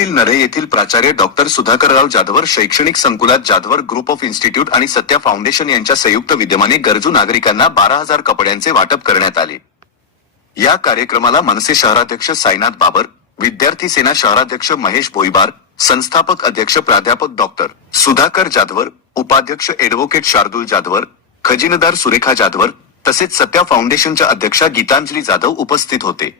पुण्यातील नढे येथील प्राचार्य डॉक्टर सुधाकरराव जाधवर शैक्षणिक संकुलात जाधवर ग्रुप ऑफ इन्स्टिट्यूट आणि सत्या फाउंडेशन यांच्या संयुक्त विद्यमाने गरजू नागरिकांना 12,000 कपड्यांचे वाटप करण्यात आले। या कार्यक्रमाला मनसे शहराध्यक्ष साईनाथ बाबर, विद्यार्थी सेना शहराध्यक्ष महेश भोईबार, संस्थापक अध्यक्ष प्राध्यापक डॉक्टर सुधाकर जाधवर, उपाध्यक्ष ॲडव्होकेट शार्दूल जाधवर, खजिनदार सुरेखा जाधवर तसेच सत्या फाउंडेशनच्या अध्यक्षा गीतांजली जाधव उपस्थित होते।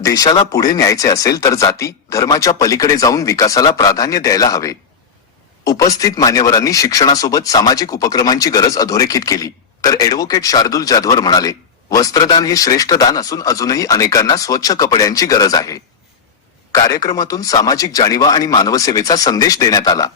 देशाला पुढे न्यायचे असेल तर जाती धर्माच्या पलीकडे जाऊन विकासाला प्राधान्य द्यायला हवे। उपस्थित मान्यवरांनी शिक्षणासोबत सामाजिक उपक्रमांची गरज अधोरेखित केली, तर ॲडव्होकेट शार्दूल जाधवर म्हणाले, वस्त्रदान हे श्रेष्ठ दान असून अजूनही अनेकांना स्वच्छ कपड्यांची गरज आहे। कार्यक्रमातून सामाजिक जाणीवा आणि मानवसेवेचा संदेश देण्यात आला।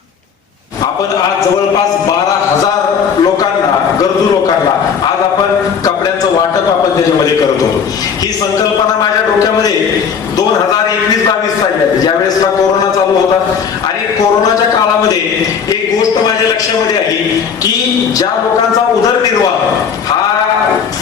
आपण आज जवळपास 12,000 लोकांना, गरजू लोकांना आज आपण कपड्यांचं वाटप आपण त्याच्यामध्ये करत होतो। ही संकल्पना माझ्या डोक्यामध्ये 2021-22 साली आली, ज्यावेळेसला कोरोना चालू होता। आणि कोरोनाच्या काळामध्ये एक गोष्ट माझ्या लक्षामध्ये आली की ज्या लोकांचा उदरनिर्वाह हा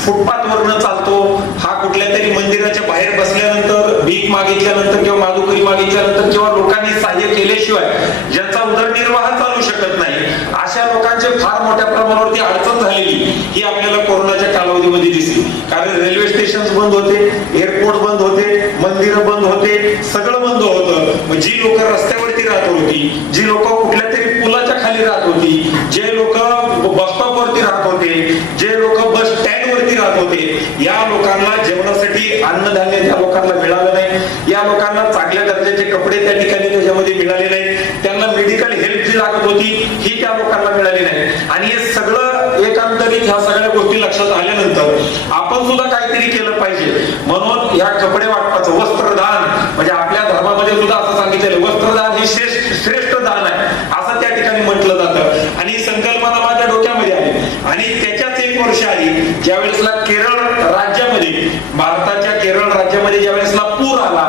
फुटपाथवरनं चालतो, हा कुठल्या तरी मंदिराच्या बाहेर बसल्यानंतर, भीक मागितल्यानंतर किंवा माधुकरी मागितल्यानंतर किंवा लोकांनी सहाय्य केल्याशिवाय ज्यांचा उदरनिर्वाह चालू शकत नाही, अशा लोकांचे फार मोठ्या प्रमाणावरती अडचण झालेली ही आपल्याला कोरोनाच्या कालावधीमध्ये दिसली। कारण रेल्वे स्टेशन बंद होते, एअरपोर्ट बंद होते, मंदिरं बंद होते, सगळं बंद होतं। जी लोक रस्त्यावरती राहत होती, जी लोक कुठल्या तरी पुलाच्या खाली राहत होती, जे लोक बस स्टॉप वरती राहत होते, जे लोक बस स्टँड वरती राहत होते, या लोकांना जेवणासाठी अन्नधान्य त्या लोकांना मिळालं नाही, या लोकांना चांगल्या दर्जाचे कपडे त्या ठिकाणी त्याच्यामध्ये मिळाले नाही, त्यांना मेडिकल हेल्प जी लागत होती ही त्या लोकांना मिळाली नाही। आणि हे सगळं एकांतरित ह्या सगळ्या गोष्टी लक्षात आल्यानंतर आपण सुद्धा काहीतरी केलं पाहिजे, म्हणून या कपडे वाटपाचं वस्त्रदान, म्हणजे आपल्या धर्मामध्ये सुद्धा असं सांगितलेलं वस्त्रदान हे श्रेष्ठ दान आहे असं त्या ठिकाणी म्हटलं जातं। आणि संकल्पना माझ्या डोक्यामध्ये आली आणि त्याच्याच एक वर्ष आली ज्यावेळेसला केरळ राज्यामध्ये, भारताच्या केरळ राज्यामध्ये ज्यावेळेसला पूर आला,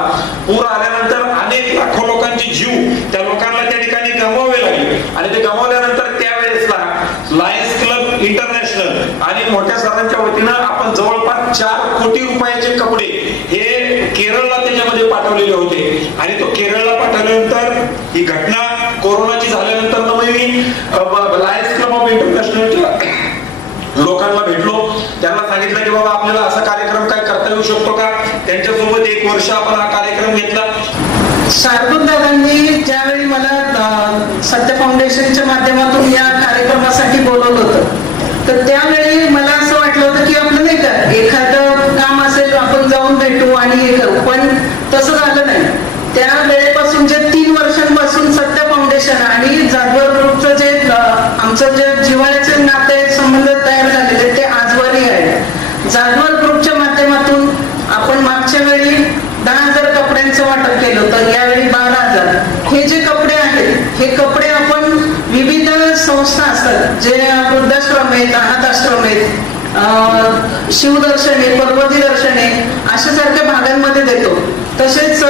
पूर आल्यानंतर अनेक लाखो लोकांचे जीव त्या लोकांना त्या ठिकाणी गमवावे लागले। आणि ते गमावल्यानंतर त्यावेळेसला लायन्स क्लब इंटरनॅशनल आणि मोठ्या सरांच्या वतीनं आपण जवळपास 4 कोटी रुपयाचे कपडे हे केरळला त्याच्यामध्ये पाठवलेले होते। आणि तो केरळला पाठवल्यानंतर ही घटना कोरोनाची झाल्यानंतर मी लायन्स क्लब ऑफ इंटरनॅशनलच्या लोकांना भेटलो, त्यांना सांगितलं की बाबा आपल्याला असा कार्यक्रम काय करता येऊ शकतो का। त्यांच्यासोबत 1 वर्ष आपण हा कार्यक्रम घेतला। शार्दूल दादांनी ज्यावेळी मला सत्य फाउंडेशनच्या माध्यमातून या कार्यक्रमासाठी बोलवलं होतं, तर त्यावेळी मला असं वाटलं होतं की आपलं नाही का एखादं काम असेल आपण जाऊन भेटू आणि हे करू, पण तसं झालं नाही। त्या वेळेपासून जे 3 वर्षांपासून सत्य फाउंडेशन आणि जाधवर ग्रुपचं जे आमचं जे जिव्हाळ्याचे नाते संबंध तयार झालेले ते आजवरही आहे। जाधवर ग्रुपच्या माध्यमातून आपण मागच्या वेळी 10,000 कपड्यांचं वाटप केलं होतं, यावेळी 12,000। हे जे कपडे आहेत हे कपडे आपण विविध संस्था असतात, जे वृद्धाश्रम आहेत, अनाथ आश्रम आहेत, शिवदर्शने, पर्वती दर्शने अशा सारख्या भागांमध्ये देतो। तसेच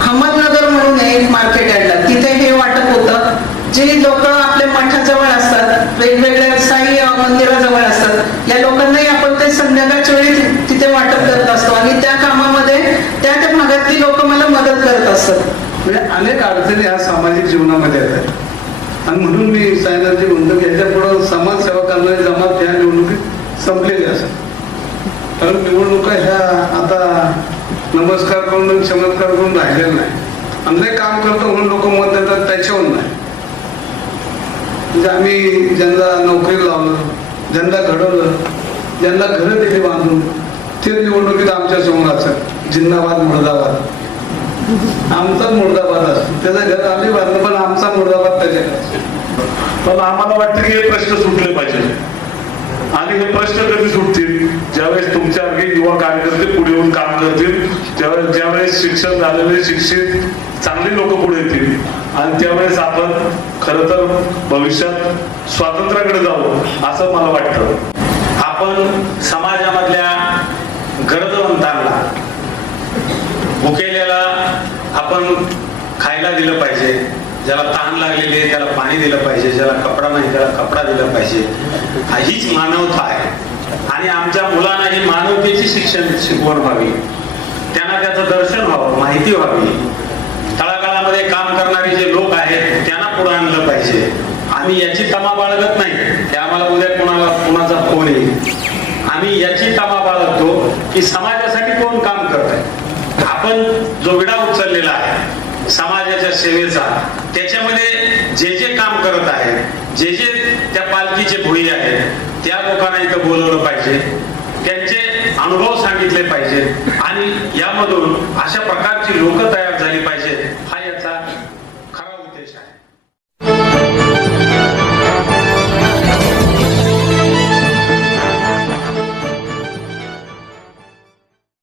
अहमदनगर म्हणून एक मार्केट यार्डला तिथे हे वाटप होतं। जे लोक आपल्या मठाजवळ असतात, वेगवेगळ्या साई मंदिराजवळ असतात, या लोकांनाही आपण ते संध्याकाळच्या वेळी तिथे वाटप करत असतो आणि त्या कामामध्ये त्या भागातली लोक मला मदत करत असतात। म्हणजे अनेक अडचणी ह्या सामाजिक जीवनामध्ये येतात आणि म्हणून मी साईनाथजी म्हणतो की ह्याच्या पुढे समाजसेवा करणारी जमात ह्या निवडणुकीत संपलेली असतात। कारण निवडणुका ह्या आता नमस्कार करून चमत्कार करून राहिलेला नाही, आणि काम करतो म्हणून लोक मत देतात त्याच्यावर नाही। म्हणजे आम्ही ज्यांना नोकरीला लावलं, ज्यांना घडवलं, ज्यांना घरं दिली बांधून, ते निवडणुकीत आमच्या समोर असतात। जिंदाबाद मुर्दाबाद, आमचा मुर्दाबाद असतो, त्याचं घर आम्ही बांधलं पण आमचा मुर्दाबाद त्याच्यात। पण आम्हाला वाटतं की हे प्रश्न सुटले पाहिजे आणि हे प्रश्न कधी सुटतील ज्यावेळेस तुमच्यासारखे युवा कार्यकर्ते पुढे येऊन काम करतील, ज्यावेळेस शिक्षण झालेले शिक्षित चांगली लोक पुढे येतील आणि त्यावेळेस आपण खरं तर भविष्यात स्वातंत्र्याकडे जाऊ असं मला वाटतं। आपण समाजामधल्या गरजवंतांना, भुकेलेला आपण खायला दिलं पाहिजे, ज्याला तहान लागलेली आहे त्याला पाणी दिलं पाहिजे, ज्याला कपडा नाही त्याला कपडा दिला पाहिजे, हीच मानवता आहे। आणि आमच्या मुलांना ही मानवतेची शिक्षण शिकवण व्हावी, त्यांना त्याचं दर्शन व्हावं, माहिती व्हावी. तळागाळामध्ये काम करणारे जे लोक आहेत त्यांना पुढे आणलं पाहिजे. आम्ही याची तमा बाळगत नाही की आम्हाला उद्या कोणाचा फोन येईल. आम्ही याची तमा बाळगतो की समाजासाठी कोण काम करत आहे. आपण जो विडा उचललेला आहे समाजाच्या सेवेचा, त्याच्यामध्ये जे जे काम करत आहेत, जे जे त्या पालखीचे भुई आहेत, त्या लोकांना इथं बोलवलं पाहिजे, त्यांचे अनुभव सांगितले पाहिजेत आणि यामधून अशा प्रकारची लोक तयार झाली पाहिजेत. हा